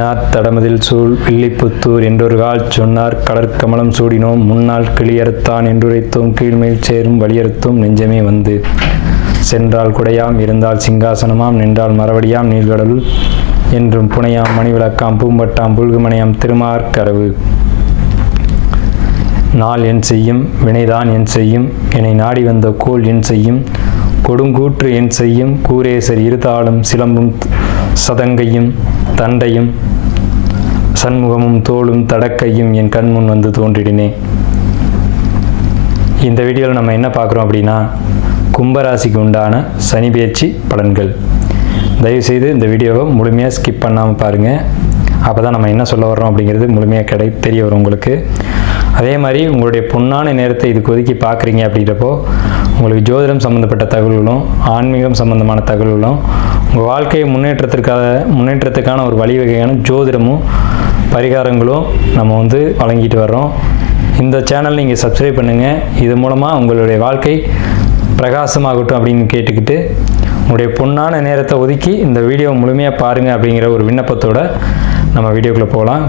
என்னார் தடமதில் சூழ் வில்லிபுத்தூர் என்றொரு கால் சொன்னார் கடற்கமலம் சூடினோம் முன்னாள் கிளியறுத்தான் என்றுரைத்தோம் கீழ்மேல் சேரும் வலியறுத்தோம் நெஞ்சமே வந்து சென்றால் குடையாம் இருந்தால் சிங்காசனமாம் நின்றால் மரவடியாம் நீள்கடலுள் என்றும் புனையாம் மணிவிளக்காம் பூம்பட்டாம் புல்குமனையாம் திருமார்கரவு நாள் என் செய்யும் வினைதான் என் செய்யும் என்னை நாடி வந்த கோள் என் செய்யும் கொடுங்கூற்று என் செய்யும் கூரேசர் இருதாளும் சிலம்பும் சதங்கையும் தண்டையும் சண்முகமும் தோளும் தடக்கையும் என் கண்முன் வந்து தோன்றிடினே. இந்த வீடியோவில் நம்ம என்ன பார்க்குறோம் அப்படின்னா, கும்பராசிக்கு உண்டான சனி பெயர்ச்சி பலன்கள். தயவுசெய்து இந்த வீடியோவை முழுமையாக ஸ்கிப் பண்ணாமல் பாருங்கள். அப்போ தான் நம்ம என்ன சொல்ல வர்றோம் அப்படிங்கிறது முழுமையாக தெரிய வரும் உங்களுக்கு. அதே மாதிரி உங்களுடைய பொன்னான நேரத்தை இதுக்கு ஒதுக்கி பார்க்குறீங்க அப்படின்றப்போ உங்களுக்கு ஜோதிடம் சம்மந்தப்பட்ட தகவல்களும் ஆன்மீகம் சம்மந்தமான தகவல்களும் உங்கள் வாழ்க்கையை முன்னேற்றத்துக்கான ஒரு வழிவகையான ஜோதிடமும் பரிகாரங்களும் நம்ம வழங்கிட்டு வர்றோம். இந்த சேனல் நீங்கள் சப்ஸ்கிரைப் பண்ணுங்கள். இது மூலமாக உங்களுடைய வாழ்க்கை பிரகாசமாகட்டும் அப்படின்னு கேட்டுக்கிட்டு உங்களுடைய பொன்னான நேரத்தை ஒதுக்கி இந்த வீடியோ முழுமையாக பாருங்கள் அப்படிங்கிற ஒரு விண்ணப்பத்தோடு நம்ம வீடியோக்குள்ளே போகலாம்.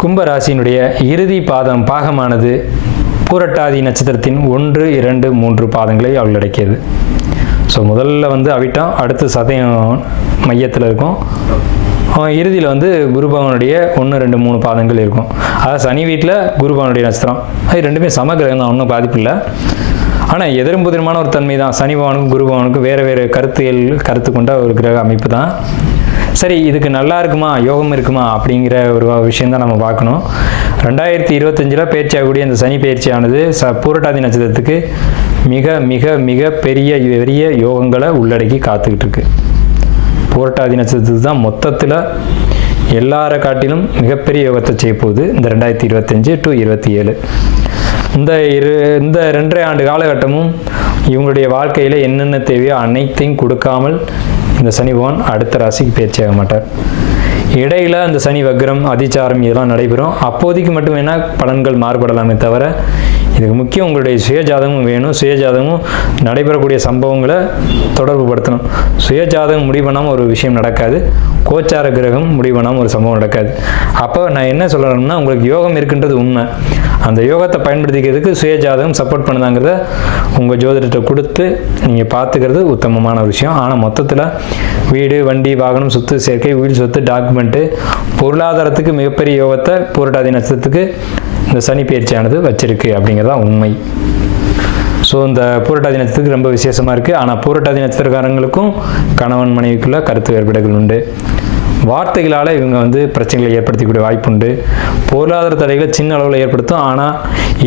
கும்பராசியினுடைய இறுதி பாகமானது பூரட்டாதி நட்சத்திரத்தின் 1, 2, 3 பாதங்களை உள்ளடக்கியது. ஸோ முதல்ல அவிட்டம், அடுத்து சதயம் மையத்தில் இருக்கும். இறுதியில் குரு பகவானுடைய 1, 2, 3 பாதங்கள் இருக்கும். அதாவது சனி வீட்டில் குரு பகவானுடைய நட்சத்திரம், அது ரெண்டுமே சமகிரகம் தான், ஒன்றும் பாதிப்பு இல்லை. ஆனால் எதிரும் புதிரமான ஒரு தன்மை தான். சனி பகவானுக்கும் குரு பகவானுக்கும் வேறு வேறு கருத்து கொண்ட ஒரு கிரக அமைப்பு தான். சரி, இதுக்கு நல்லா இருக்குமா, யோகம் இருக்குமா அப்படிங்கிற ஒரு விஷயந்தான் நம்ம பார்க்கணும். 2025 பயிற்சி ஆகக்கூடிய இந்த சனி பயிற்சியானது பூரட்டாதி நட்சத்திரத்துக்கு மிக மிக மிக பெரிய யோகங்களை உள்ளடக்கி காத்துக்கிட்டு இருக்கு. பூரட்டாதி நட்சத்திரத்துக்கு தான் மொத்தத்தில் எல்லாரை காட்டிலும் மிகப்பெரிய யோகத்தை செய்ய போகுது இந்த 2025 to 27. இந்த 2.5 ஆண்டு காலகட்டமும் இவங்களுடைய வாழ்க்கையில் என்னென்ன தேவையோ அனைத்தையும் கொடுக்காமல் இந்த சனி பகவான் அடுத்த ராசிக்கு பயிற்சியாக மாட்டார். இடையில் அந்த சனி வக்ரம், அதிச்சாரம் இதெல்லாம் நடைபெறும். அப்போதைக்கு மட்டும் வேணால் பலன்கள் மாறுபடலாமே தவிர இதுக்கு முக்கியம் உங்களுடைய சுயஜாதகமும் வேணும். சுயஜாதகமும் நடைபெறக்கூடிய சம்பவங்களை தொடர்பு படுத்தணும். சுயஜாதகம் முடிவு பண்ணாமல் ஒரு விஷயம் நடக்காது. கோச்சார கிரகம் முடிவு பண்ணாமல் ஒரு சம்பவம் நடக்காது. அப்போ நான் என்ன சொல்கிறேன்னா, உங்களுக்கு யோகம் இருக்குன்றது உண்மை. அந்த யோகத்தை பயன்படுத்திக்கிறதுக்கு சுயஜாதகம் சப்போர்ட் பண்ணுதாங்கிறத உங்கள் ஜோதிடத்தை கொடுத்து நீங்கள் பார்த்துக்கிறது உத்தமமான விஷயம். ஆனால் மொத்தத்தில் வீடு, வண்டி, வாகனம், சொத்து சேர்க்கை, வீடு, சொத்து, டாக்குமெண்ட்டு, பொருளாதாரத்துக்கு மிகப்பெரிய யோகத்தை பூரட்டாதி நட்சத்திரத்துக்கு இந்த சனி பயிற்சியானது வச்சிருக்கு அப்படிங்கிறதான் உண்மை. ஸோ இந்த பூரட்டாதி நட்சத்திரத்துக்கு ரொம்ப விசேஷமாக இருக்குது. ஆனால் பூரட்டாதி நட்சத்திரக்காரங்களுக்கும் கணவன் மனைவிக்குள்ள கருத்து வேறுபாடுகள் உண்டு. வார்த்தைகளால் இவங்க பிரச்சனைகளை ஏற்படுத்தக்கூடிய வாய்ப்பு உண்டு. பொருளாதார தடைகளை சின்ன அளவில் ஏற்படுத்தும். ஆனால்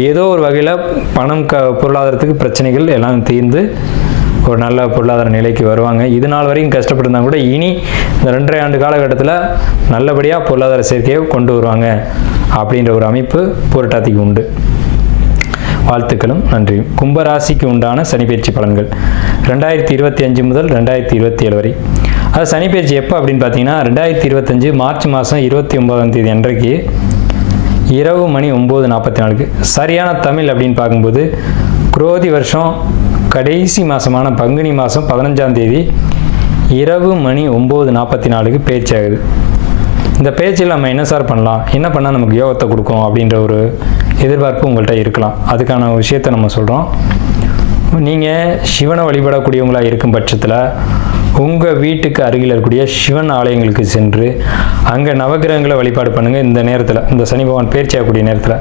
ஏதோ ஒரு வகையில் பணம் பொருளாதாரத்துக்கு பிரச்சனைகள் எல்லாம் தீர்ந்து ஒரு நல்ல பொருளாதார நிலைக்கு வருவாங்க. இது நாள் வரைக்கும் கஷ்டப்பட்டிருந்தாங்க கூட இனி இந்த 2.5 ஆண்டு காலகட்டத்தில் நல்லபடியாக பொருளாதார சேர்க்கையை கொண்டு வருவாங்க அப்படின்ற ஒரு அமைப்பு பூரட்டாதிக்கு உண்டு. வாழ்த்துக்களும் நன்றியும். கும்பராசிக்கு உண்டான சனிப்பெயர்ச்சி பலன்கள் 2025 முதல் 2027 வரை. அது சனிப்பெயர்ச்சி எப்போ அப்படின்னு பார்த்தீங்கன்னா, 2025 மார்ச் மாதம் 29ஆம் தேதி அன்றைக்கு இரவு மணி 9:44. சரியான தமிழ் அப்படின்னு பார்க்கும்போது குரோதி வருஷம் கடைசி மாதமான பங்குனி மாதம் 15ஆம் தேதி இரவு மணி 9:44 பயிற்சி ஆகுது. இந்த பேச்சில் நம்ம என்ன சார் பண்ணலாம், என்ன பண்ணால் நமக்கு யோகத்தை கொடுக்கும் அப்படின்ற ஒரு எதிர்பார்ப்பு உங்கள்கிட்ட இருக்கலாம். அதுக்கான விஷயத்தை நம்ம சொல்கிறோம். நீங்கள் சிவனை வழிபடக்கூடியவங்களாக இருக்கும் பட்சத்தில் உங்கள் வீட்டுக்கு அருகில் இருக்கக்கூடிய சிவன் ஆலயங்களுக்கு சென்று அங்கே நவகிரகங்களை வழிபாடு பண்ணுங்கள். இந்த நேரத்தில், இந்த சனி பகவான் பயிற்சி ஆகக்கூடிய நேரத்தில்.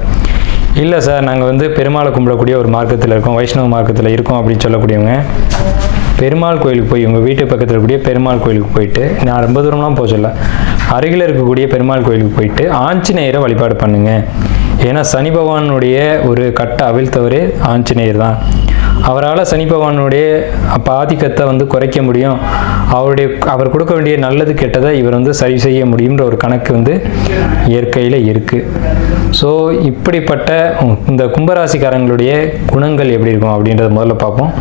இல்லை சார், நாங்கள் பெருமாளை கும்பிடக்கூடிய ஒரு மார்க்கத்தில் இருக்கோம், வைஷ்ணவ மார்க்கத்தில் இருக்கோம் அப்படின்னு சொல்லக்கூடியவங்க பெருமாள் கோயிலுக்கு போய், உங்கள் வீட்டு பக்கத்தில் இருக்கக்கூடிய பெருமாள் கோயிலுக்கு போயிட்டு, நான் ரொம்ப தூரம்லாம் போக சொல்ல, அருகில் இருக்கக்கூடிய பெருமாள் கோயிலுக்கு போயிட்டு ஆஞ்சநேயரை வழிபாடு பண்ணுங்கள். ஏன்னா சனி பகவானுடைய ஒரு கட்டை அவிழ்த்தவரே ஆஞ்சநேயர் தான். அவரால் சனி பகவானுடைய ஆதிக்கத்தை குறைக்க முடியும். அவர் கொடுக்க வேண்டிய நல்லது கெட்டதை இவர் சரி செய்ய முடியுன்ற ஒரு கணக்கு இயற்கையில் இருக்குது. ஸோ இப்படிப்பட்ட இந்த கும்பராசிக்காரங்களுடைய குணங்கள் எப்படி இருக்கும் அப்படின்றத முதல்ல பார்ப்போம்.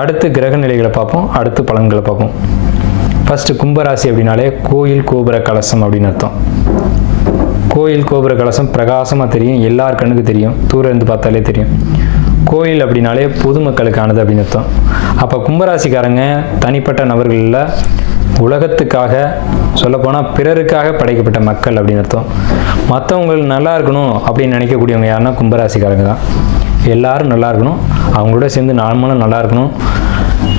அடுத்து கிரக நிலைகளை பார்ப்போம். அடுத்து பலன்களை பார்ப்போம். ஃபஸ்ட்டு கும்பராசி அப்படின்னாலே கோயில் கோபுர கலசம் அப்படின்னு அர்த்தம். கோயில் கோபுர கலசம் பிரகாசமாக தெரியும், எல்லார் கண்ணுக்கு தெரியும், தூரம் இருந்து பார்த்தாலே தெரியும். கோயில் அப்படின்னாலே பொதுமக்களுக்கானது அப்படின்னு அர்த்தம். அப்போ கும்பராசிக்காரங்க தனிப்பட்ட நபர்களில் உலகத்துக்காக, சொல்லப்போனால் பிறருக்காக படைக்கப்பட்ட மக்கள் அப்படின்னு அர்த்தம். மற்றவங்களுக்கு நல்லா இருக்கணும் அப்படின்னு நினைக்கக்கூடியவங்க யாருன்னா கும்பராசிக்காரங்க தான். எல்லாரும் நல்லா இருக்கணும், அவங்களோட சேர்ந்து நாமளும் நல்லா இருக்கணும்,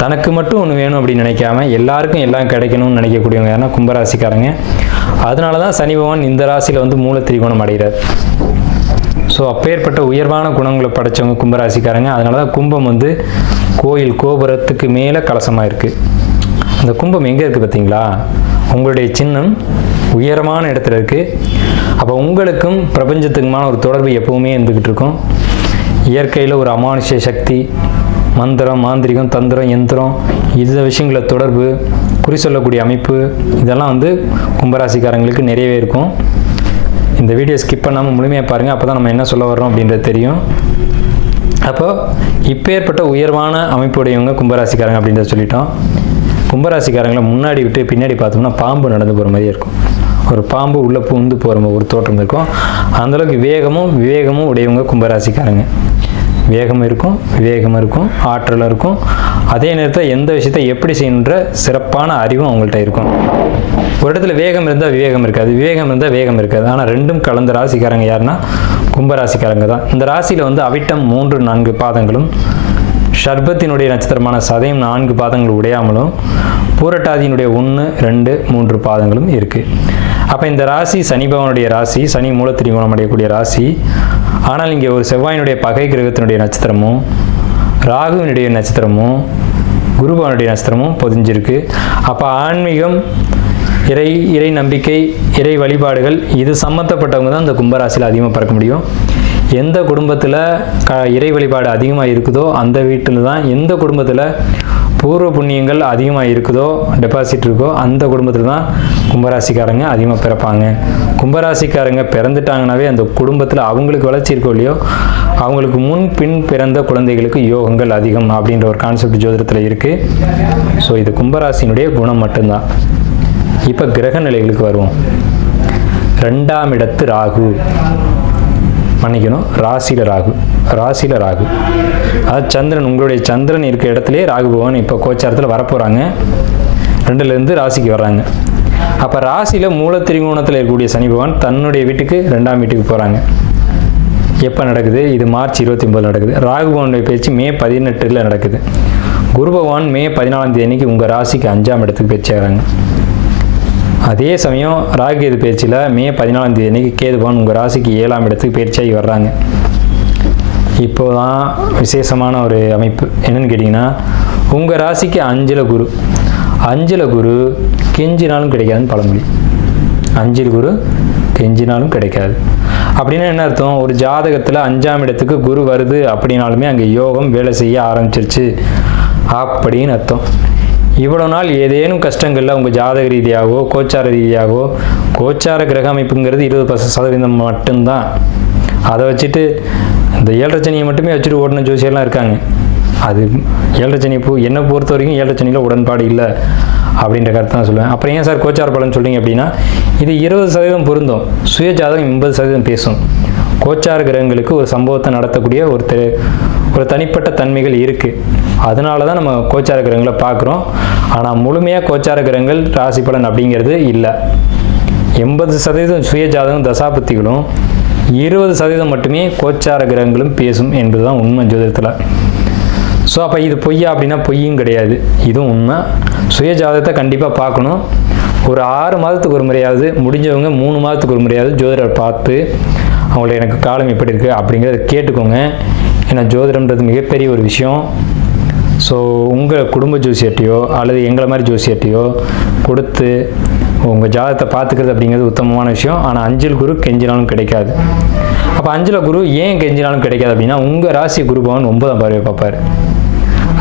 தனக்கு மட்டும் ஒன்று வேணும் அப்படின்னு நினைக்காம எல்லாருக்கும் எல்லாம் கிடைக்கணும்னு நினைக்கக்கூடியவங்க யாருன்னா கும்பராசிக்காரங்க. அதனால தான் சனி பகவான் இந்த ராசியில் வந்து மூல திரிகோணம் அடைகிறார். ஸோ அப்பேற்பட்ட உயர்வான குணங்களை படைத்தவங்க கும்பராசிக்காரங்க. அதனால தான் கும்பம் வந்து கோயில் கோபுரத்துக்கு மேலே கலசமாக இருக்குது. அந்த கும்பம் எங்கே இருக்குது பார்த்தீங்களா? உங்களுடைய சின்னம் உயரமான இடத்துல இருக்குது. அப்போ உங்களுக்கும் பிரபஞ்சத்துக்குமான ஒரு தொடர்பு எப்போவுமே இருந்துக்கிட்டு இருக்கும். இயற்கையில் ஒரு அமானுஷ்ய சக்தி, மந்திரம், மாந்திரிகம், தந்திரம், யந்திரம், இந்த விஷயங்கள தொடர்பு, குறி சொல்லக்கூடிய அமைப்பு, இதெல்லாம் வந்து கும்பராசிக்காரங்களுக்கு நிறையவே இருக்கும். இந்த வீடியோ ஸ்கிப் பண்ணாமல் முழுமையாக பாருங்கள். அப்போ தான் நம்ம என்ன சொல்ல வர்றோம் அப்படின்றது தெரியும். அப்போது இப்பேற்பட்ட உயர்வான அமைப்புடையவங்க கும்பராசிக்காரங்க அப்படின்றத சொல்லிட்டோம். கும்பராசிக்காரங்களை முன்னாடி விட்டு பின்னாடி பார்த்தோம்னா பாம்பு நடந்து போகிற மாதிரியே இருக்கும். ஒரு பாம்பு உள்ளே பூந்து போகிற ஒரு தோற்றம் இருக்கும். அந்தளவுக்கு வேகமும் விவேகமும் உடையவங்க கும்பராசிக்காரங்க. வேகம் இருக்கும், விவேகம் இருக்கும், ஆற்றல் இருக்கும். அதே நேரத்தில் எந்த விஷயத்தை எப்படி செய்யணுன்ற சிறப்பான அறிவும் அவங்கள்ட்ட இருக்கும். ஒரு இடத்துல வேகம் இருந்தால் விவேகம் இருக்காது, விவேகம் இருந்தால் வேகம் இருக்காது. ஆனால் ரெண்டும் கலந்த ராசிக்காரங்க யாருன்னா கும்பராசிக்காரங்க தான். இந்த ராசியில் வந்து அவிட்டம் 3-4 பாதங்களும், ஷர்பத்தினுடைய நட்சத்திரமான சதயம் 4 பாதங்கள் உடையாமலும், பூரட்டாதியினுடைய 1-2-3 பாதங்களும் இருக்குது. அப்போ இந்த ராசி சனி பகவானுடைய ராசி, சனி மூல திரிகோணம் அடையக்கூடிய ராசி. ஆனால் இங்கே ஒரு செவ்வாயினுடைய பகை கிரகத்தினுடைய நட்சத்திரமும், ராகுவினுடைய நட்சத்திரமும், குரு பகவானுடைய நட்சத்திரமும் பொதிஞ்சிருக்கு. அப்போ ஆன்மீகம், இறை நம்பிக்கை, இறை வழிபாடுகள், இது சம்மந்தப்பட்டவங்க தான் இந்த கும்பராசியில் அதிகமாக பிறக்க முடியும். எந்த குடும்பத்தில் இறை வழிபாடு அதிகமாக இருக்குதோ அந்த வீட்டில் தான், எந்த குடும்பத்தில் பூர்வ புண்ணியங்கள் அதிகமாக இருக்குதோ, டெபாசிட் இருக்கோ, அந்த குடும்பத்தில் தான் கும்பராசிக்காரங்க அதிகமாக பிறப்பாங்க. கும்பராசிக்காரங்க பிறந்துட்டாங்கனாவே அந்த குடும்பத்தில் அவங்களுக்கு வளர்ச்சி இருக்கோ இல்லையோ, அவங்களுக்கு முன் பின் பிறந்த குழந்தைகளுக்கு யோகங்கள் அதிகம் அப்படின்ற ஒரு கான்செப்ட் ஜோதிடத்தில் இருக்குது. ஸோ இது கும்பராசினுடைய குணம் மட்டும்தான். இப்போ கிரக நிலைகளுக்கு வருவோம். 2ஆம் இடத்து ராகு, மன்னிக்கணும், ராசியில் ராகு. அதாவது சந்திரன், உங்களுடைய சந்திரன் இருக்க இடத்துலேயே ராகு பகவான் இப்போ கோச்சாரத்தில் வரப்போகிறாங்க. 2லேருந்து ராசிக்கு வர்றாங்க. அப்போ ராசியில் மூல திரிகோணத்தில் இருக்கக்கூடிய சனி பகவான் தன்னுடைய வீட்டுக்கு 2ஆம் வீட்டுக்கு போகிறாங்க. எப்போ நடக்குது? இது மார்ச் 29 நடக்குது. ராகு பகவானுடைய பேச்சு மே 18 நடக்குது. குரு பகவான் மே 14 தேதி அன்னைக்கு உங்கள் ராசிக்கு 5ஆம் இடத்துக்கு பேச்சாகிறாங்க. அதே சமயம் ராகுகேது பேச்சில் மே 14 தேதி அன்னைக்கு கேது பகவான் உங்கள் ராசிக்கு 7ஆம் இடத்துக்கு பேச்சாகி வர்றாங்க. இப்போ தான் விசேஷமான ஒரு அமைப்பு என்னன்னு கேட்டிங்கன்னா, உங்கள் ராசிக்கு 5ல் குரு. 5ல் குரு கெஞ்சினாலும் கிடைக்காதுன்னு பழமொழி. 5ல் குரு கெஞ்சினாலும் கிடைக்காது அப்படின்னா என்ன அர்த்தம்? ஒரு ஜாதகத்தில் 5ஆம் இடத்துக்கு குரு வருது அப்படின்னாலுமே அங்கே யோகம் வேலை செய்ய ஆரம்பிச்சிருச்சு அப்படின்னு அர்த்தம். இவ்வளோ நாள் ஏதேனும் கஷ்டங்களில் உங்கள் ஜாதக ரீதியாகவோ கோச்சார ரீதியாகவோ, கோச்சார கிரக அமைப்புங்கிறது 20% மட்டும்தான். அதை வச்சுட்டு இந்த 7.5 சனியை மட்டுமே வச்சுட்டு ஓடின ஜோசியெல்லாம் இருக்காங்க. அது 7.5 சனி என்னை பொறுத்த வரைக்கும் 7.5 சனியில் உடன்பாடு இல்லை அப்படின்ற கருத்து தான் சொல்லுவேன். அப்புறம் ஏன் சார் கோச்சார பலன் சொல்கிறீங்க அப்படின்னா, இது 20% பொருந்தும், சுய ஜாதகம் 80% பேசும். கோச்சார கிரகங்களுக்கு ஒரு சம்பவத்தை நடத்தக்கூடிய ஒரு தனிப்பட்ட தன்மைகள் இருக்குது. அதனால தான் நம்ம கோச்சார கிரகங்களை பார்க்குறோம். ஆனால் முழுமையாக கோச்சார கிரகங்கள் ராசி பலன் அப்படிங்கிறது இல்லை. 80% சுய ஜாதகம் தசாபத்திகளும் 20% மட்டுமே கோச்சார கிரகங்களும் பேசும் என்பது தான் உண்மை ஜோதிடத்தில். ஸோ அப்போ இது பொய்யா அப்படின்னா பொய்யும் கிடையாது, இதுவும் உண்மை. சுய ஜாதகத்தை கண்டிப்பாக பார்க்கணும். ஒரு 6 மாதத்துக்கு ஒரு முறையாவது, முடிஞ்சவங்க 3 மாதத்துக்கு ஒரு முறையாவது ஜோதிடர் பார்த்து அவங்கள எனக்கு காலம் எப்படி இருக்குது அப்படிங்கிறத கேட்டுக்கோங்க. ஏன்னா ஜோதிடம்ன்றது மிகப்பெரிய ஒரு விஷயம். ஸோ உங்கள் குடும்ப ஜோசியர்ட்டையோ அல்லது எங்களை மாதிரி ஜோசியர்ட்டையோ கொடுத்து உங்கள் ஜாதகத்தை பார்த்துக்கிறது அப்படிங்கிறது உத்தமமான விஷயம். ஆனால் 5ல் குரு கெஞ்சினாலும் கிடைக்காது. அப்போ 5ல் குரு ஏன் கெஞ்சினாலும் கிடைக்காது அப்படின்னா, உங்கள் ராசி குரு பகவான் 9ஆம் பார்வையை பார்ப்பார்.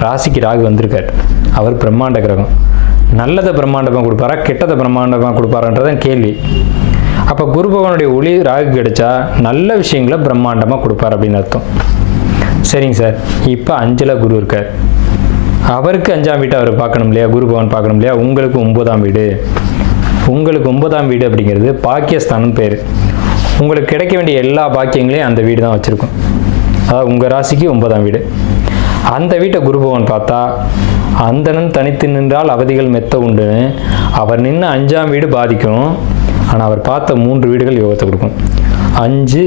ராசிக்கு ராகு வந்திருக்கார். அவர் பிரம்மாண்ட கிரகம். நல்லதை பிரம்மாண்டமாக கொடுப்பாரா, கெட்டதை பிரம்மாண்டமாக கொடுப்பாரான்றதான் கேள்வி. அப்போ குரு பகவானுடைய ஒளி ராகு கிடைச்சா நல்ல விஷயங்களை பிரம்மாண்டமாக கொடுப்பார் அப்படின்னு அர்த்தம். சரிங்க சார், இப்போ 5ல் குரு இருக்கார். அவருக்கு 5ஆம் வீட்டை அவர் பார்க்கணும் இல்லையா, குரு பகவான் பார்க்கணும் இல்லையா. உங்களுக்கு 9ஆம் வீடு. உங்களுக்கு 9ஆம் வீடு அப்படிங்கிறது பாக்கியஸ்தானம் பேர். உங்களுக்கு கிடைக்க வேண்டிய எல்லா பாக்கியங்களையும் அந்த வீடு தான் வச்சுருக்கும். அதாவது உங்கள் ராசிக்கு 9ஆம் வீடு. அந்த வீட்டை குரு பகவான் பார்த்தா அந்தணன் தனித்து நின்றால் அவதிகள் மெத்த உண்டுன்னு அவர் நின்று 5ஆம் வீடு பாதிக்கும். ஆனால் அவர் பார்த்த 3 வீடுகள் யோகத்தை கொடுக்கும். 5,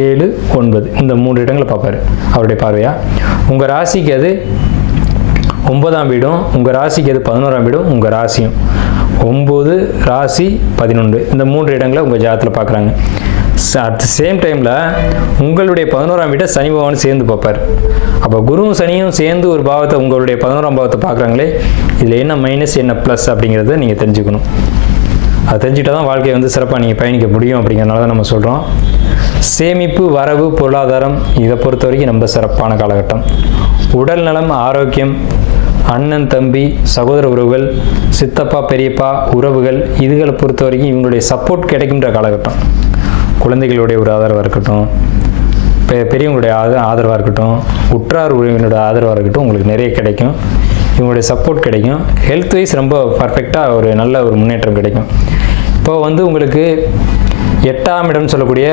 7, 9 இந்த 3 இடங்களை பார்ப்பார் அவருடைய பார்வையா. உங்கள் ராசிக்கு அது 9ஆம் வீடும், உங்கள் ராசிக்கு அது 11ஆம் வீடும், உங்கள் ராசியும் 9 ராசி 11 இந்த 3 இடங்களை உங்கள் ஜாதகத்தில் பார்க்குறாங்க. அட் த சேம் டைமில் உங்களுடைய 11ஆம் வீட்டை சனி பகவான் சேர்ந்து பார்ப்பார். அப்போ குருவும் சனியும் சேர்ந்து ஒரு பாவத்தை உங்களுடைய 11ஆம் பாவத்தை பார்க்குறாங்களே, இதில் என்ன மைனஸ் என்ன ப்ளஸ் அப்படிங்கிறத நீங்கள் தெரிஞ்சுக்கணும். அதை தெரிஞ்சுக்கிட்டால் தான் வாழ்க்கையை வந்து சிறப்பாக நீங்கள் பயணிக்க முடியும். அப்படிங்கிறனால தான் நம்ம சொல்கிறோம். சேமிப்பு, வரவு, பொருளாதாரம் இதை பொறுத்த வரைக்கும் ரொம்ப சிறப்பான காலகட்டம். உடல் நலம், ஆரோக்கியம், அண்ணன் தம்பி சகோதர உறவுகள், சித்தப்பா பெரியப்பா உறவுகள் இதுகளை பொறுத்த வரைக்கும் இவங்களுடைய சப்போர்ட் கிடைக்கின்ற காலகட்டம். குழந்தைகளுடைய ஒரு ஆதரவாக இருக்கட்டும், பெரியவங்களுடைய ஆதரவாக இருக்கட்டும், உற்றார் உறவினருடைய ஆதரவாக இருக்கட்டும், உங்களுக்கு நிறைய கிடைக்கும். இவங்களுடைய சப்போர்ட் கிடைக்கும். ஹெல்த் வைஸ் ரொம்ப பர்ஃபெக்டாக ஒரு நல்ல ஒரு முன்னேற்றம் கிடைக்கும். இப்போ வந்து உங்களுக்கு 8ஆம் இடம் சொல்லக்கூடிய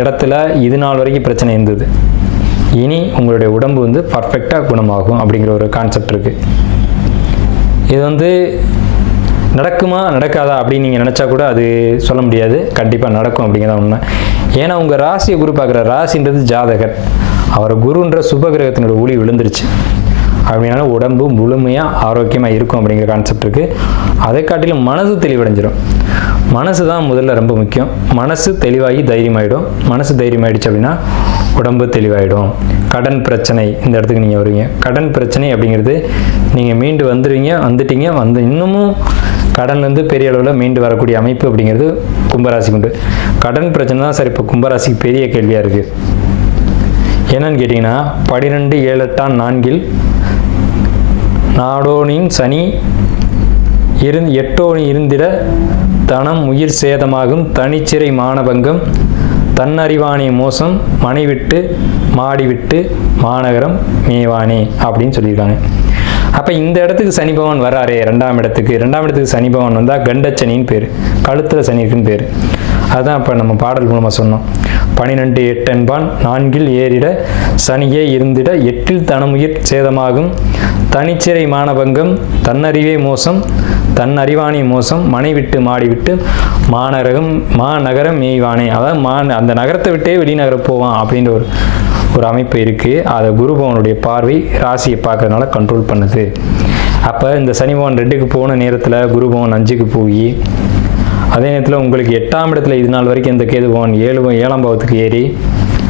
இடத்துல இது நாள் வரைக்கும் பிரச்சனை இருந்தது. இனி உங்களுடைய உடம்பு வந்து பர்ஃபெக்டாக குணமாகும் அப்படிங்கிற ஒரு கான்செப்ட் இருக்குது. இது வந்து நடக்குமா நடக்காதா அப்படின்னு நீங்கள் நினச்சா கூட அது சொல்ல முடியாது. கண்டிப்பாக நடக்கும் அப்படிங்கிறத உண்மை. ஏன்னா உங்கள் ராசியை குரு பார்க்குற ராசின்றது ஜாதகர், அவர் குருன்ற சுபகிரகத்தினோட ஒளி விழுந்துருச்சு அப்படின்னால உடம்பு முழுமையாக ஆரோக்கியமாக இருக்கும் அப்படிங்கிற கான்செப்ட் இருக்குது. அதை காட்டிலும் மனசு தெளிவடைஞ்சிடும். மனசு தான் முதல்ல ரொம்ப முக்கியம். மனசு தெளிவாகி தைரியமாகிடும். மனசு தைரியமாகிடுச்சு அப்படின்னா உடம்பு தெளிவாகிடும். கடன் பிரச்சனை இந்த இடத்துக்கு நீங்கள் வருவீங்க. கடன் பிரச்சனை அப்படிங்கிறது நீங்கள் மீண்டு வந்துட்டீங்க இன்னமும் கடன்லேருந்து பெரிய அளவில் மீண்டு வரக்கூடிய அமைப்பு அப்படிங்கிறது கும்பராசிக்கு உண்டு. கடன் பிரச்சனை தான் சார் இப்போ கும்பராசிக்கு பெரிய கேள்வியாக இருக்குது. என்னன்னு கேட்டிங்கன்னா 12, 7, 8, 4 நாடோனின் சனி 8 இருந்திட தனம் உயிர் சேதமாகும் தனிச்சிறை மானபங்கம் தன்னறிவானே மோசம் மனை விட்டு மாடி விட்டு மாநகரம் மேவானே அப்படின்னு சொல்லியிருக்காங்க. அப்போ இந்த இடத்துக்கு சனி பகவான் வராரே 2ஆம் இடத்துக்கு சனி பகவான் வந்தால் கண்டச்சனின்னு பேர், கழுத்தில் சனி இருக்குன்னு பேர். அதுதான் இப்போ நம்ம பாடல் மூலமாக சொன்னோம். 12 8 என்பான் 4 ஏறிட சனியே இருந்திட 8 தனமுயிர் சேதமாகும் தனிச்சிறை மானபங்கம் தன்னறிவே மோசம் தன்னறிவானே மோசம் மனை விட்டு மாடி விட்டு மாநகரம் மேய்வானே. அதாவது அந்த நகரத்தை விட்டே வெளிநகரம் போவான் அப்படின்ற ஒரு அமைப்பு இருக்குது. அதை குரு பகவானுடைய பார்வை ராசியை பார்க்கறதுனால கண்ட்ரோல் பண்ணுது. அப்போ இந்த சனி பகவான் 2க்கு போன நேரத்தில் குரு பகவான் 5க்கு போய் அதே நேரத்தில் உங்களுக்கு 8ஆம் இடத்துல இது நாள் வரைக்கும் இந்த கேது பகவான் 7ஆம் பாவத்துக்கு ஏறி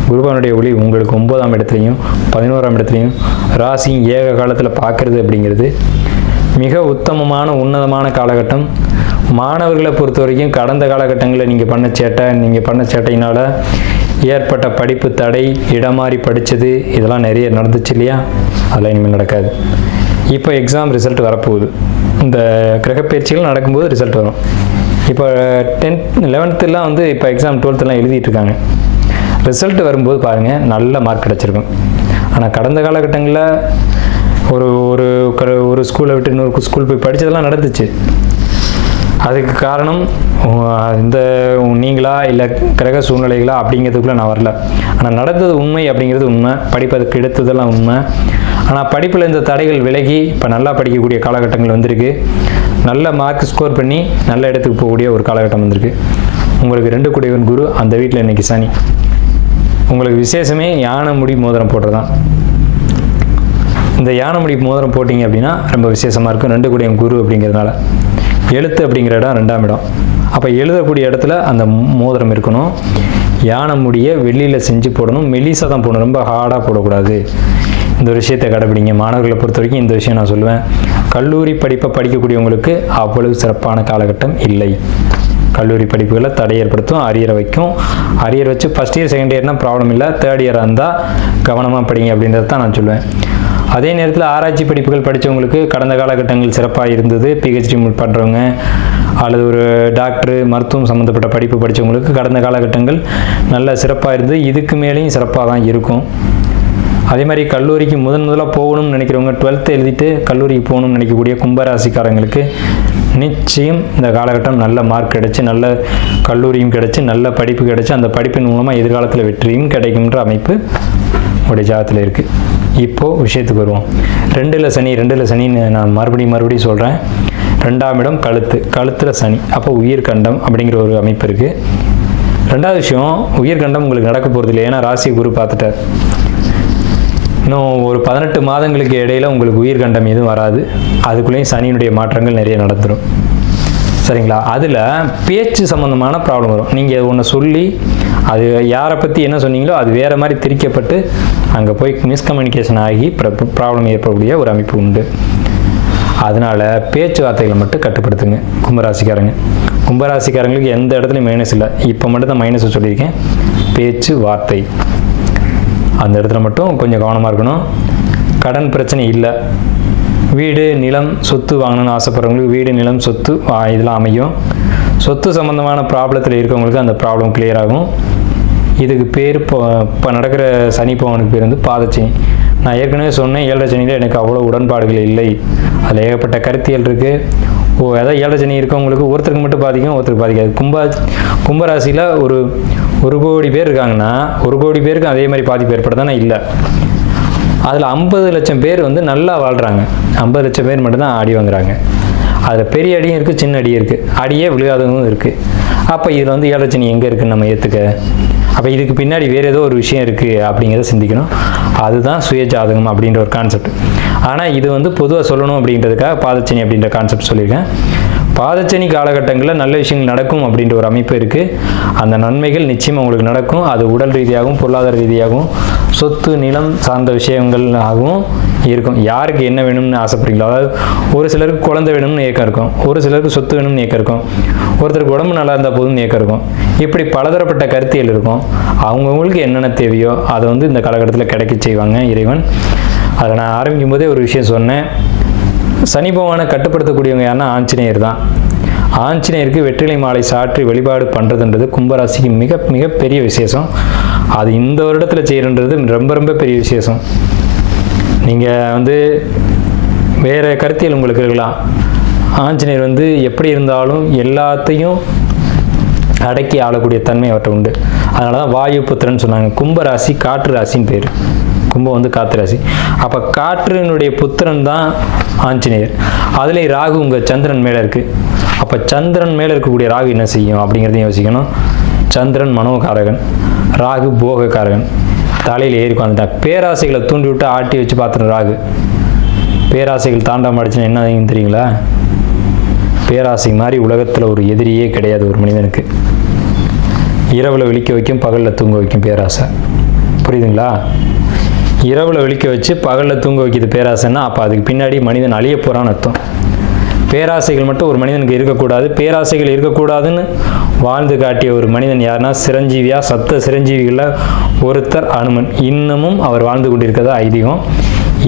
குருபவனுடைய ஒளி உங்களுக்கு 9ஆம் இடத்துலையும் 11ஆம் இடத்துலையும் ராசியும் ஏக காலத்தில் பார்க்கறது அப்படிங்கிறது மிக உத்தமமான உன்னதமான காலகட்டம். மாணவர்களை பொறுத்த வரைக்கும் கடந்த காலகட்டங்களில் நீங்கள் பண்ண சேட்டையினால் ஏற்பட்ட படிப்பு தடை, இடமாறி படித்தது இதெல்லாம் நிறைய நடந்துச்சு இல்லையா? அதெல்லாம் இனிமேல் நடக்காது. இப்போ எக்ஸாம் ரிசல்ட் வரப்போகுது. இந்த கிரகப்பயிற்சிகள் நடக்கும்போது ரிசல்ட் வரும். இப்போ 10th 11th வந்து இப்போ எக்ஸாம் 12th எழுதிட்டு இருக்காங்க. ரிசல்ட் வரும்போது பாருங்கள் நல்ல மார்க் கிடச்சிருக்கும். ஆனால் கடந்த காலகட்டங்களில் ஒரு ஸ்கூலை விட்டு இன்னொரு ஸ்கூல் போய் படித்ததெல்லாம் நடந்துச்சு. அதுக்கு காரணம் இந்த நீங்களா இல்லை கிரக சூழ்நிலைகளா அப்படிங்கிறதுக்குள்ளே நான் வரல. ஆனால் நடந்தது உண்மை அப்படிங்கிறது உண்மை. படிப்பதற்கு எடுத்ததெல்லாம் உண்மை. ஆனால் படிப்பில் இந்த தடைகள் விலகி இப்போ நல்லா படிக்கக்கூடிய காலகட்டங்கள் வந்திருக்கு. நல்ல மார்க் ஸ்கோர் பண்ணி நல்ல இடத்துக்கு போகக்கூடிய ஒரு காலகட்டம் வந்திருக்கு. உங்களுக்கு 2 கூடியவன் குரு, அந்த வீட்டில் இன்றைக்கி சனி. உங்களுக்கு விசேஷமே யானை முடி மோதிரம் போடுறதான். இந்த யானை முடி மோதிரம் போட்டிங்க அப்படின்னா ரொம்ப விசேஷமாக இருக்கும். 2 கூடியவன் குரு அப்படிங்கிறதுனால. எழுத்து அப்படிங்கிற இடம் 2ஆம் இடம். அப்போ எழுதக்கூடிய இடத்துல அந்த மோதிரம் இருக்கணும். யானை முடியை வெள்ளியில் செஞ்சு போடணும். மெலிசாக தான் போடணும், ரொம்ப ஹார்டாக போடக்கூடாது. இந்த விஷயத்தை கடைப்பிடிங்க. மாணவர்களை பொறுத்த வரைக்கும் இந்த விஷயம் நான் சொல்லுவேன். கல்லூரி படிப்பை படிக்கக்கூடியவங்களுக்கு அவ்வளவு சிறப்பான காலகட்டம் இல்லை. கல்லூரி படிப்புகளை தடை ஏற்படுத்தும், அரியரை வைக்கும். அரியர் வச்சு ஃபஸ்ட் இயர் செகண்ட் இயர்னா ப்ராப்ளம் இல்லை, தேர்ட் இயராக இருந்தால் கவனமாக படிங்க அப்படின்றது தான் நான் சொல்லுவேன். அதே நேரத்தில் ஆராய்ச்சி படிப்புகள் படித்தவங்களுக்கு கடந்த காலகட்டங்கள் சிறப்பாக இருந்தது. பிஹெச்டி பண்ணுறவங்க அல்லது ஒரு டாக்டரு மருத்துவம் சம்மந்தப்பட்ட படிப்பு படித்தவங்களுக்கு கடந்த காலகட்டங்கள் நல்ல சிறப்பாக இருந்தது. இதுக்கு மேலேயும் சிறப்பாக தான் இருக்கும். அதே மாதிரி கல்லூரிக்கு முதலாக போகணும்னு நினைக்கிறவங்க 12th எழுதிட்டு கல்லூரிக்கு போகணும்னு நினைக்கக்கூடிய கும்பராசிக்காரங்களுக்கு நிச்சயம் இந்த காலகட்டம் நல்ல மார்க் கிடைச்சி, நல்ல கல்லூரியும் கிடைச்சி, நல்ல படிப்பு கிடைச்சி, அந்த படிப்பின் மூலமாக எதிர்காலத்தில் வெற்றியும் கிடைக்கும்ன்ற அமைப்பு உடைய ஜாதகத்தில் இருக்குது. இப்போது விஷயத்துக்கு வருவோம். 2ல் சனின்னு நான் மறுபடியும் சொல்கிறேன். 2ஆம் இடம் கழுத்தில் சனி, அப்போ உயிர்கண்டம் அப்படிங்கிற ஒரு அமைப்பு இருக்குது. 2வது விஷயம், உயிர்கண்டம் உங்களுக்கு நடக்க போகிறது இல்லை, ஏன்னா ராசி குரு பார்த்துட்டார். இன்னும் ஒரு 18 மாதங்களுக்கு இடையில் உங்களுக்கு உயிர்கண்டம் எதுவும் வராது. அதுக்குள்ளேயும் சனியினுடைய மாற்றங்கள் நிறைய நடந்துடும். சரிங்களா? அதில் பேச்சு சம்மந்தமான ப்ராப்ளம் வரும். நீங்கள் ஒன்று சொல்லி அது யாரை பற்றி என்ன சொன்னீங்களோ அது வேறு மாதிரி திரிக்கப்பட்டு அங்கே போய் மிஸ்கம்யூனிகேஷன் ஆகி ப்ராப்ளம் ஏற்படக்கூடிய ஒரு அமைப்பு உண்டு. அதனால் பேச்சுவார்த்தைகளை மட்டும் கட்டுப்படுத்துங்க கும்பராசிக்காரங்களுக்கு எந்த இடத்துலையும் மைனஸ் இல்லை. இப்போ மட்டும் தான் மைனஸ் சொல்லியிருக்கேன். பேச்சு வார்த்தை அந்த இடத்துல மட்டும் கொஞ்சம் கவனமாக இருக்கணும். கடன் பிரச்சனை இல்லை. வீடு நிலம் சொத்து வாங்கணும்னு ஆசைப்படுறவங்களுக்கு வீடு நிலம் சொத்து இதெல்லாம் அமையும். சொத்து சம்மந்தமான ப்ராப்ளத்தில் இருக்கவங்களுக்கு அந்த ப்ராப்ளம் கிளியர் ஆகும். இதுக்கு பேர் இப்போ நடக்கிற சனி பவனுக்கு பேர் வந்து பாதச்சனி. நான் ஏற்கனவே சொன்னேன், 7ரை சனியில் எனக்கு அவ்வளோ உடன்பாடுகள் இல்லை. அதில் ஏகப்பட்ட கருத்தியல் இருக்குது. ஏதாவது 7ரை சனி இருக்கவங்களுக்கு ஒருத்தருக்கு மட்டும் பாதிக்கும், ஒருத்தருக்கு பாதிக்காது. கும்பராசியில் ஒரு கோடி பேர் இருக்காங்கன்னா 1 கோடி பேருக்கு அதே மாதிரி பாதிப்பு ஏற்படுதானே? இல்லை. அதில் 50 லட்சம் பேர் வந்து நல்லா வாழ்கிறாங்க. 50 லட்சம் பேர் மட்டும்தான் அடி வாங்குறாங்க. அதில் பெரிய அடியும் இருக்குது, சின்ன அடியும் இருக்குது, அடியே விழுகாதவங்களும் இருக்குது. அப்போ இதில் வந்து 7ரை சனி எங்கே இருக்குன்னு நம்ம ஏற்றுக்க? அப்போ இதுக்கு பின்னாடி வேறு ஏதோ ஒரு விஷயம் இருக்குது அப்படிங்கிறத சிந்திக்கணும். அதுதான் சுய ஜாதகம் அப்படின்ற ஒரு கான்செப்ட். ஆனால் இது வந்து பொதுவாக சொல்லணும் அப்படின்றதுக்காக பாதச்சனி அப்படின்ற கான்செப்ட் சொல்லியிருக்கேன். பாதச்சனி காலகட்டங்களில் நல்ல விஷயங்கள் நடக்கும் அப்படின்ற ஒரு அமைப்பு இருக்குது. அந்த நன்மைகள் நிச்சயமாக உங்களுக்கு நடக்கும். அது உடல் ரீதியாகவும் பொருளாதார ரீதியாகவும் சொத்து நிலம் சார்ந்த விஷயங்களாகவும் இருக்கும். யாருக்கு என்ன வேணும்னு ஆசைப்படுறீங்களோ, அதாவது ஒரு சிலருக்கு குழந்தை வேணும்னு ஏக்கம் இருக்கும், ஒரு சிலருக்கு சொத்து வேணும்னு ஏக்கம் இருக்கும், ஒருத்தருக்கு உடம்பு நல்லா இருந்தால் போதும்னு ஏக்கம் இருக்கும். இப்படி பலதரப்பட்ட கருத்தியல் இருக்கும். அவங்கவுங்களுக்கு என்னென்ன தேவையோ அதை வந்து இந்த காலகட்டத்தில் கிடைக்க செய்வாங்க இறைவன். அதை நான் ஆரம்பிக்கும் போதே ஒரு விஷயம் சொன்னேன். சனி பகவானை கட்டுப்படுத்தக்கூடியவங்க யாருன்னா ஆஞ்சநேயர் தான். ஆஞ்சநேயருக்கு வெற்றிலை மாலை சாற்றி வழிபாடு பண்ணுறதுன்றது கும்பராசிக்கு மிக மிக பெரிய விசேஷம். அது இந்த வருடத்தில் செய்கிறன்றது ரொம்ப ரொம்ப பெரிய விசேஷம். நீங்கள் வந்து வேறு கருத்தியல் உங்களுக்கு இருக்கலாம். ஆஞ்சநேயர் வந்து எப்படி இருந்தாலும் எல்லாத்தையும் அடக்கி ஆளக்கூடிய தன்மை அவர்கிட்ட உண்டு. அதனால தான் வாயு புத்திரன்னு சொன்னாங்க. கும்பராசி காற்று ராசின்னு பேர். கும்பம் வந்து காற்று ராசி. அப்போ காற்றினுடைய புத்திரன் தான் ஆஞ்சநேயர். அதுலேயும் ராகு உங்கள் சந்திரன் மேலே இருக்குது. அப்போ சந்திரன் மேலே இருக்கக்கூடிய ராகு என்ன செய்யும் அப்படிங்கிறதையும் யோசிக்கணும். சந்திரன் மனோகாரகன், ராகு போகக்காரகன். தலையில் ஏறி உட்காந்துட்டான். பேராசைகளை தூண்டி விட்டு ஆட்டி வச்சு பார்த்துட்டு ராகு பேராசைகள் தாண்டாம அடிச்சுன்னா என்ன ஆகுதுன்னு தெரியுங்களா? பேராசை மாதிரி உலகத்தில் ஒரு எதிரியே கிடையாது ஒரு மனிதனுக்கு. இரவில் விழிக்க வைக்கும், பகலில் தூங்க வைக்கும் பேராசை. புரியுதுங்களா? இரவில் விழிக்க வச்சு பகலில் தூங்க வைக்கிது பேராசைன்னா அப்போ அதுக்கு பின்னாடி மனிதன் அழிய போகிறான்னு அர்த்தம். பேராசைகள் மட்டும் ஒரு மனிதனுக்கு இருக்கக்கூடாது. பேராசைகள் இருக்கக்கூடாதுன்னு வாழ்ந்து காட்டிய ஒரு மனிதன் யாருன்னா சிரஞ்சீவியாக சப்த சிரஞ்சீவிகளில் ஒருத்தர் அனுமன். இன்னமும் அவர் வாழ்ந்து கொண்டிருக்கிறதா ஐதீகம்.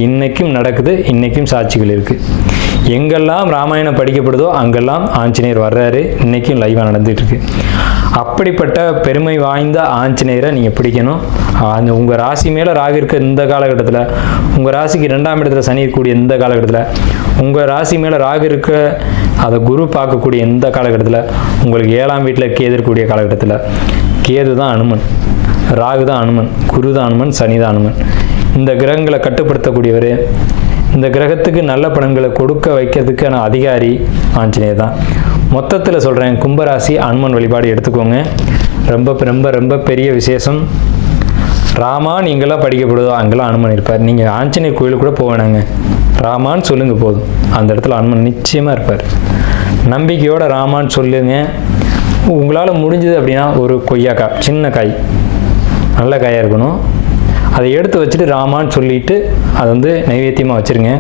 இன்னைக்கும் நடக்குது, இன்னைக்கும் சாட்சிகள் இருக்குது. எங்கெல்லாம் ராமாயணம் படிக்கப்படுதோ அங்கெல்லாம் ஆஞ்சநேயர் வர்றாரு. இன்னைக்கும் லைவாக நடந்துகிட்டு இருக்கு. அப்படிப்பட்ட பெருமை வாய்ந்த ஆஞ்சநேயரை நீங்கள் பிடிக்கணும். அந்த உங்கள் ராசி மேலே ராகு இருக்க இந்த காலகட்டத்தில், உங்கள் ராசிக்கு 2ஆம் இடத்துல சனி இருக்கக்கூடிய இந்த காலகட்டத்தில், உங்கள் ராசி மேலே ராகு இருக்க அதை குரு பார்க்கக்கூடிய இந்த காலகட்டத்தில், உங்களுக்கு 7ஆம் வீட்டில் கேது இருக்கக்கூடிய காலகட்டத்தில், கேது தான் அனுமன், ராகு தான் அனுமன், குரு தான் அனுமன், சனி தான் அனுமன். இந்த கிரகங்களை கட்டுப்படுத்தக்கூடியவர். இந்த கிரகத்துக்கு நல்ல பலன்களை கொடுக்க வைக்கிறதுக்கான அதிகாரி ஆஞ்சநேயர் தான். மொத்தத்தில் சொல்கிறேன், கும்பராசி அனுமன் வழிபாடு எடுத்துக்கோங்க. ரொம்ப ரொம்ப ரொம்ப பெரிய விசேஷம். ராமான் எங்கெல்லாம் படிக்கப்படுதோ அங்கெல்லாம் அனுமன் இருப்பார். நீங்கள் ஆஞ்சநேயர் கோயிலுக்கு கூட போக வேணாங்க, ராமான்னு சொல்லுங்கள் போதும், அந்த இடத்துல அனுமன் நிச்சயமாக இருப்பார். நம்பிக்கையோட ராமான்னு சொல்லுங்க. உங்களால் முடிஞ்சது அப்படின்னா ஒரு கொய்யாக்காய், சின்ன காய், நல்ல காயாக இருக்கணும், அதை எடுத்து வச்சுட்டு ராமான்னு சொல்லிட்டு அதை வந்து நைவேத்தியமாக வச்சுருங்க.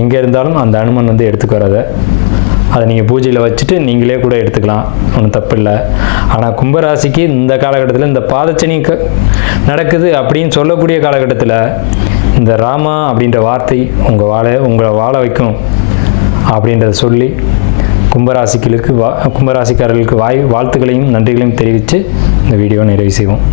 எங்கே இருந்தாலும் அந்த அனுமன் வந்து எடுத்துக்கு அதை நீங்கள் பூஜையில் வச்சுட்டு நீங்களே கூட எடுத்துக்கலாம், ஒன்றும் தப்பு இல்லை. ஆனால் கும்பராசிக்கு இந்த காலகட்டத்தில் இந்த பாதச்சனி நடக்குது அப்படின்னு சொல்லக்கூடிய காலகட்டத்தில் இந்த ராமா அப்படின்ற வார்த்தை உங்களை வாழ வைக்கும் அப்படின்றத சொல்லி கும்பராசிக்காரர்களுக்கு வாழ்த்துக்களையும் நன்றிகளையும் தெரிவித்து இந்த வீடியோவை நிறைவு செய்வோம்.